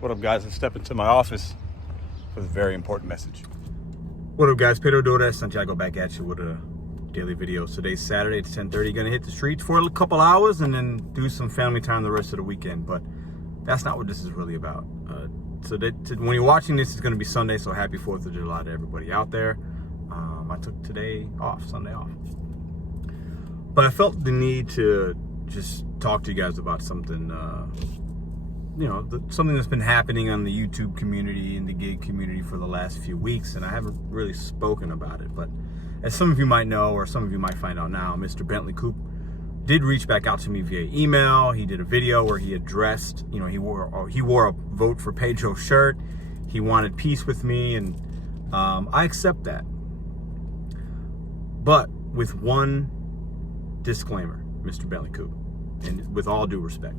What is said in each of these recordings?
What up, guys? I stepped into my office with a very important message. What up, guys? Pedro Doordash, Santiago back at you with a daily video. Today's Saturday. It's 10:30. Gonna hit the streets for a couple hours and then do some family time the rest of the weekend. But that's not what this is really about. When you're watching this, it's gonna be Sunday. So happy 4th of July to everybody out there. I took today off, Sunday off. But I felt the need to just talk to you guys about something. Something that's been happening on the YouTube community and the gig community for the last few weeks, and I haven't really spoken about it. But as some of you might know, or some of you might find out now, Mr.BetonYou did reach back out to me via email. He did a video where he addressed, he wore a Vote for Pedro shirt. He wanted peace with me, and I accept that. But with one disclaimer, Mr.BetonYou, and with all due respect.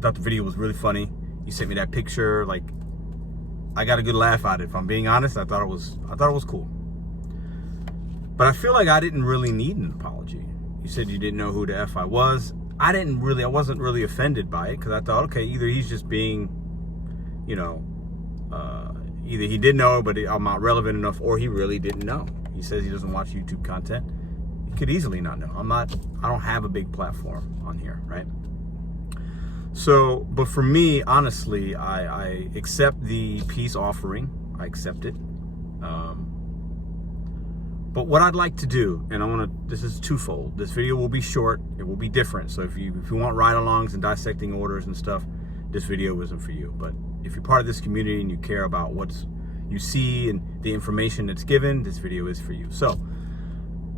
Thought the video was really funny. You sent me that picture, like I got a good laugh out of it. If I'm being honest, I thought it was cool. But I feel like I didn't really need an apology. You said you didn't know who the F I was. I wasn't really offended by it because I thought, okay, either he's just being, either he did know, but I'm not relevant enough, or he really didn't know. He says he doesn't watch YouTube content. He could easily not know. I don't have a big platform on here, right? So, but for me, honestly, I accept the peace offering. I accept it. But what I'd like to do, and this is twofold. This video will be short. It will be different. So if you want ride-alongs and dissecting orders and stuff, this video isn't for you. But if you're part of this community and you care about what you see and the information that's given, this video is for you. So,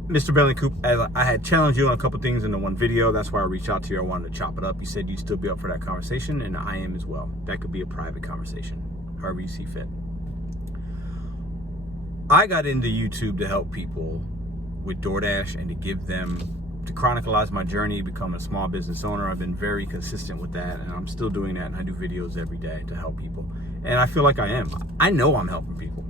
Mr.BetonYou, as I had challenged you on a couple things in the one video, that's why I reached out to you. I wanted to chop it up. You said you'd still be up for that conversation, and I am as well. That could be a private conversation, however you see fit. I got into YouTube to help people with DoorDash and to chronicleize my journey, becoming a small business owner. I've been very consistent with that, and I'm still doing that, and I do videos every day to help people. And I feel like I am. I know I'm helping people.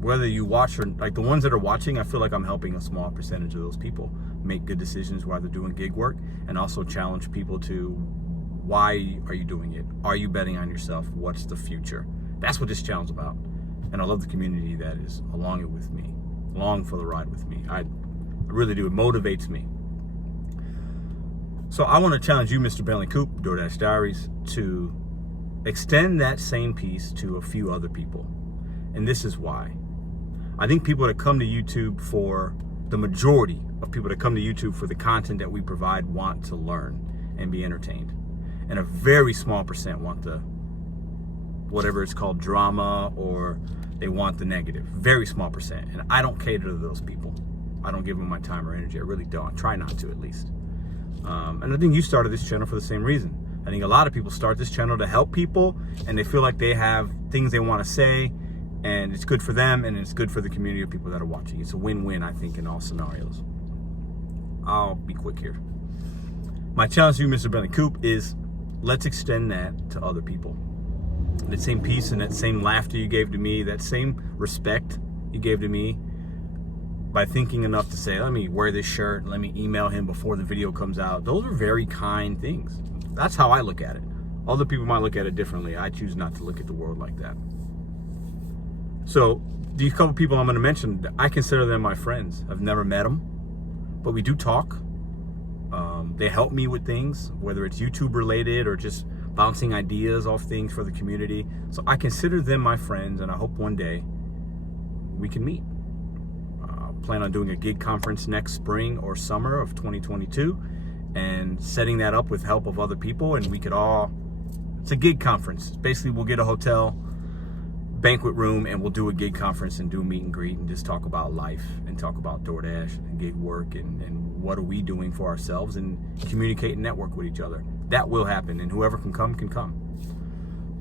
Whether you watch or like the ones that are watching, I feel like I'm helping a small percentage of those people make good decisions while they're doing gig work, and also challenge people to, why are you doing it? Are you betting on yourself? What's the future? That's what this channel's about. And I love the community that is along for the ride with me. I really do. It motivates me. So I want to challenge you, Mr.BetonYou, DoorDash Diaries, to extend that same piece to a few other people. And this is why. I think people that come to YouTube the majority of people that come to YouTube for the content that we provide want to learn and be entertained. And a very small percent want the, whatever it's called, drama, or they want the negative. Very small percent. And I don't cater to those people. I don't give them my time or energy. I really don't. I try not to, at least. And I think you started this channel for the same reason. I think a lot of people start this channel to help people, and they feel like they have things they want to say, and it's good for them, and it's good for the community of people that are watching. It's a win-win, I think, in all scenarios. I'll be quick here. My challenge to you, Mr.BetonYou, is let's extend that to other people. That same peace and that same laughter you gave to me, that same respect you gave to me, by thinking enough to say, let me wear this shirt, let me email him before the video comes out. Those are very kind things. That's how I look at it. Other people might look at it differently. I choose not to look at the world like that. So these couple people I'm going to mention, I consider them my friends. I've never met them, but we do talk. They help me with things, whether it's YouTube related or just bouncing ideas off things for the community. So I consider them my friends, and I hope one day we can meet. Plan on doing a gig conference next spring or summer of 2022, and setting that up with help of other people, and we could it's a gig conference. Basically, we'll get a hotel banquet room and we'll do a gig conference and do a meet and greet and just talk about life and talk about DoorDash and gig work and what are we doing for ourselves, and communicate and network with each other. That will happen, and whoever can come can come.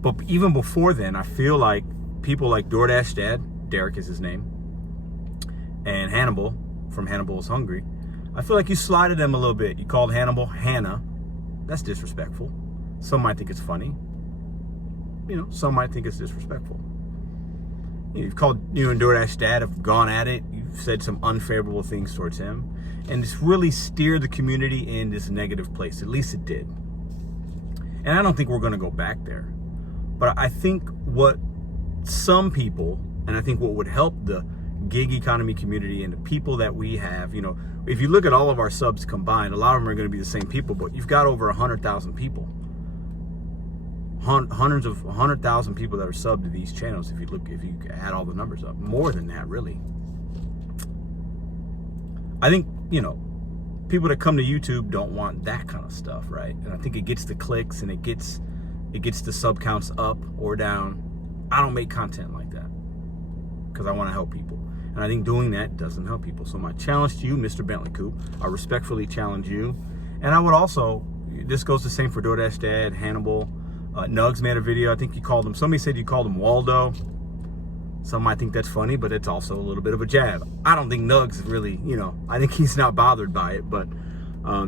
But even before then, I feel like people like DoorDash Dad, Derek is his name, and Hannibal from Hannibal's Hungry, I feel like you slighted them a little bit. You called Hannibal Hannah. That's disrespectful. Some might think it's funny. Some might think it's disrespectful. You've called, you and DoorDash Dad have gone at it. You've said some unfavorable things towards him. And it's really steered the community in this negative place. At least it did. And I don't think we're going to go back there. But I think what some people, and I think what would help the gig economy community and the people that we have, you know, if you look at all of our subs combined, a lot of them are going to be the same people, but you've got over 100,000 people. Hundreds of 100,000 people that are subbed to these channels. If you add all the numbers up, more than that, really. I think, you know, people that come to YouTube don't want that kind of stuff, right? And I think it gets the clicks and it gets the sub counts up or down. I don't make content like that because I want to help people. And I think doing that doesn't help people. So my challenge to you, Mr. Bentley Coop, I respectfully challenge you. And I would also, this goes the same for Doordash Dad, Hannibal. Nugs made a video. I think you called him, somebody said you called him Waldo. Some might think that's funny, but it's also a little bit of a jab. I don't think Nugs really, you know, I think he's not bothered by it. But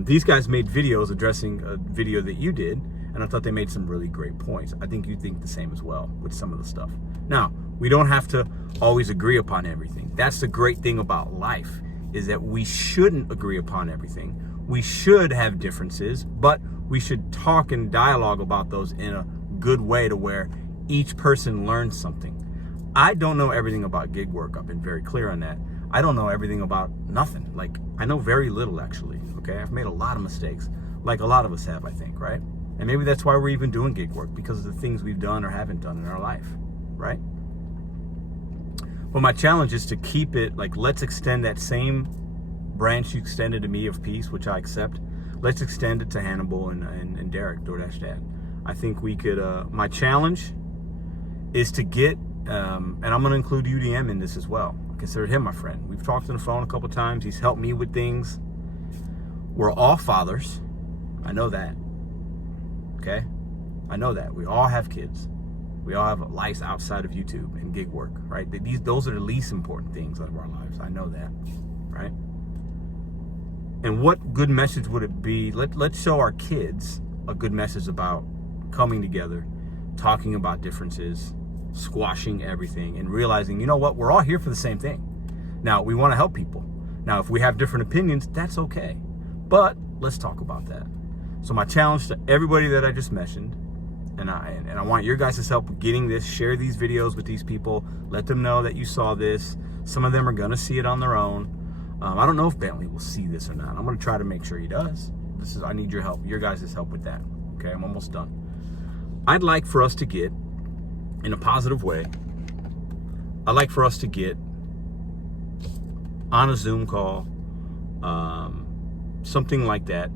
these guys made videos addressing a video that you did. And I thought they made some really great points. I think you think the same as well with some of the stuff. Now, we don't have to always agree upon everything. That's the great thing about life, is that we shouldn't agree upon everything. We should have differences, but we should talk and dialogue about those in a good way to where each person learns something. I don't know everything about gig work. I've been very clear on that. I don't know everything about nothing. Like, I know very little, actually, okay? I've made a lot of mistakes, like a lot of us have, I think, right? And maybe that's why we're even doing gig work, because of the things we've done or haven't done in our life, right? But my challenge is to keep it, like, let's extend that same branch you extended to me of peace, which I accept. Let's extend it to Hannibal and Derek, Doordash Dad. I think we could, my challenge is to get, and I'm going to include UDM in this as well. I consider him my friend. We've talked on the phone a couple times. He's helped me with things. We're all fathers. I know that. Okay? I know that. We all have kids. We all have lives outside of YouTube and gig work, right? Those are the least important things of our lives. I know that, right? And what good message would it be? Let's show our kids a good message about coming together, talking about differences, squashing everything, and realizing, you know what? We're all here for the same thing. Now, we want to help people. Now, if we have different opinions, that's okay. But let's talk about that. So my challenge to everybody that I just mentioned, and I want your guys' help getting this, share these videos with these people, let them know that you saw this. Some of them are gonna see it on their own. I don't know if Bentley will see this or not. I'm gonna try to make sure he does. I need your help, your guys' help with that. Okay, I'm almost done. I'd like for us to get, in a positive way, I'd like for us to get on a Zoom call, something like that.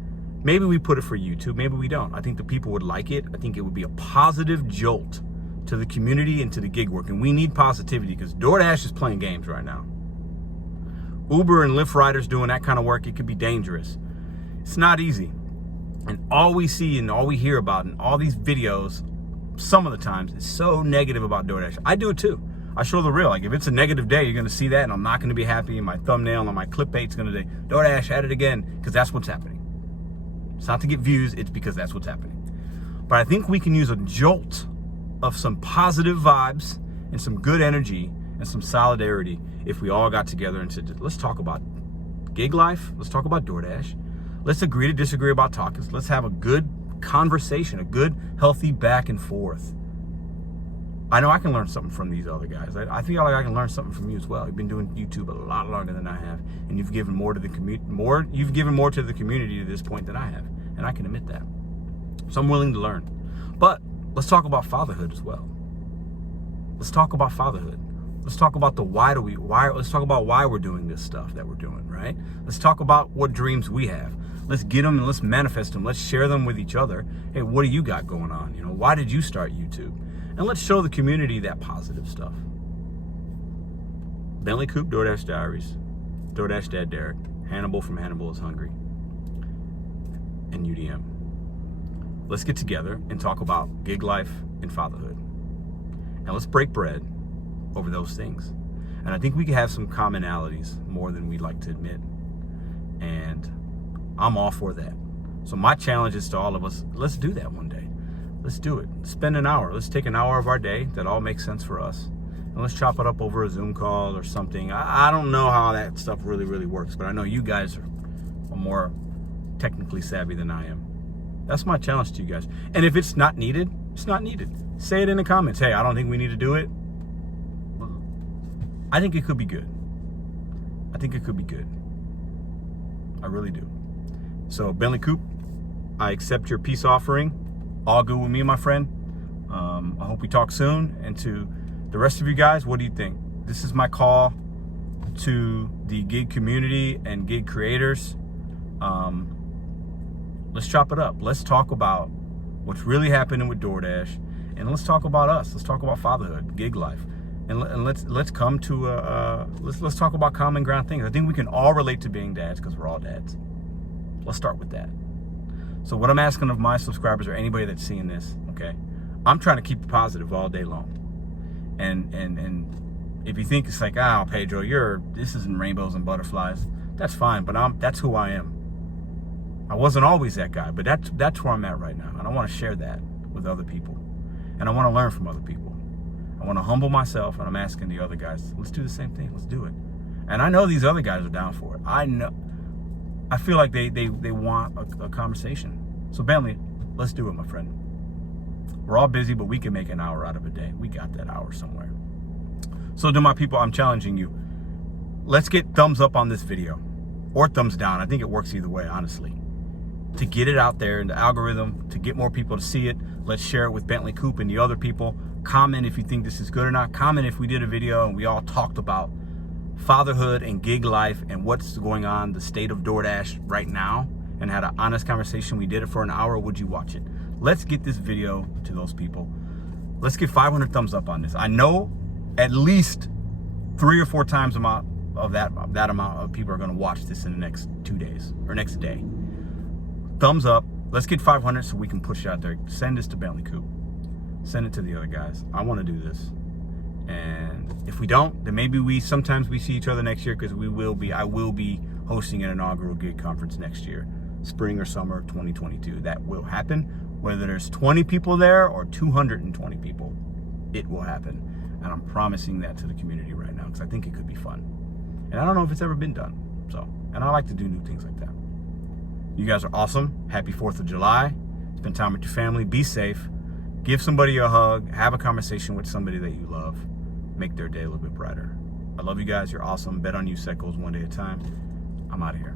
Maybe we put it for YouTube, maybe we don't. I think the people would like it. I think it would be a positive jolt to the community and to the gig work. And we need positivity, because DoorDash is playing games right now. Uber and Lyft riders doing that kind of work, it could be dangerous. It's not easy. And all we see and all we hear about in all these videos, some of the times, is so negative about DoorDash. I do it too. I show the real. Like, if it's a negative day, you're going to see that, and I'm not going to be happy, and my thumbnail and my clickbait's going to say, DoorDash at it again, because that's what's happening. It's not to get views, it's because that's what's happening. But I think we can use a jolt of some positive vibes and some good energy and some solidarity if we all got together and said, let's talk about gig life, let's talk about DoorDash, let's agree to disagree about topics, let's have a good conversation, a good, healthy back and forth. I know I can learn something from these other guys. I feel like I can learn something from you as well. You've been doing YouTube a lot longer than I have, and you've given more to the you've given more to the community to this point than I have, and I can admit that. So I'm willing to learn. But let's talk about fatherhood as well. Let's talk about fatherhood. Let's talk about let's talk about why we're doing this stuff that we're doing, right? Let's talk about what dreams we have. Let's get them and let's manifest them. Let's share them with each other. Hey, what do you got going on? You know, why did you start YouTube? And let's show the community that positive stuff. Bentley Coop, Doordash Diaries, Doordash Dad Derek, Hannibal from Hannibal is Hungry, and UDM. Let's get together and talk about gig life and fatherhood. And let's break bread over those things. And I think we can have some commonalities more than we'd like to admit. And I'm all for that. So my challenge is to all of us, let's do that one day. Let's do it. Spend an hour. Let's take an hour of our day that all makes sense for us. And let's chop it up over a Zoom call or something. I don't know how that stuff really works, but I know you guys are more technically savvy than I am. That's my challenge to you guys. And if it's not needed, it's not needed. say it in the comments. Hey, I don't think we need to do it. I think it could be good. I think it could be good. I really do. So, Bentley Coop, I accept your peace offering. All good with me, my friend. I hope we talk soon. And to the rest of you guys, what do you think? This is my call to the gig community and gig creators. Let's chop it up. Let's talk about what's really happening with DoorDash, and let's talk about us. Let's talk about fatherhood, gig life, and let's come to let's talk about common ground things. I think we can all relate to being dads because we're all dads. Let's start with that. So what I'm asking of my subscribers or anybody that's seeing this, okay, I'm trying to keep it positive all day long, and if you think it's like, Pedro, this isn't rainbows and butterflies, that's fine, but that's who I am. I wasn't always that guy, but that's where I'm at right now. And I want to share that with other people. And I want to learn from other people. I want to humble myself, and I'm asking the other guys, let's do the same thing. Let's do it. And I know these other guys are down for it. I feel like they want a conversation. So Bentley, let's do it, my friend. We're all busy, but we can make an hour out of a day. We got that hour somewhere. So to my people, I'm challenging you. Let's get thumbs up on this video or thumbs down. I think it works either way, honestly. To get it out there in the algorithm, to get more people to see it. Let's share it with Bentley Coop and the other people. Comment if you think this is good or not. Comment if we did a video and we all talked about fatherhood and gig life and what's going on, the state of DoorDash right now, and had an honest conversation. We did it for an hour. Would you watch it? Let's get this video to those people. Let's get 500 thumbs up on this. I know at least 3 or 4 times amount of that amount of people are going to watch this in the next 2 days or next day. Thumbs up. Let's get 500 so we can push it out there. Send this to Bentley Coop. Send it to the other guys. I want to do this. And if we don't, then maybe sometimes we see each other next year, because I will be hosting an inaugural gig conference next year, spring or summer of 2022. That will happen. Whether there's 20 people there or 220 people, it will happen. And I'm promising that to the community right now, because I think it could be fun. And I don't know if it's ever been done. And I like to do new things like that. You guys are awesome. Happy 4th of July. Spend time with your family. Be safe. Give somebody a hug. Have a conversation with somebody that you love. Make their day a little bit brighter. I love you guys. You're awesome. Bet on you. Set goals one day at a time. I'm out of here.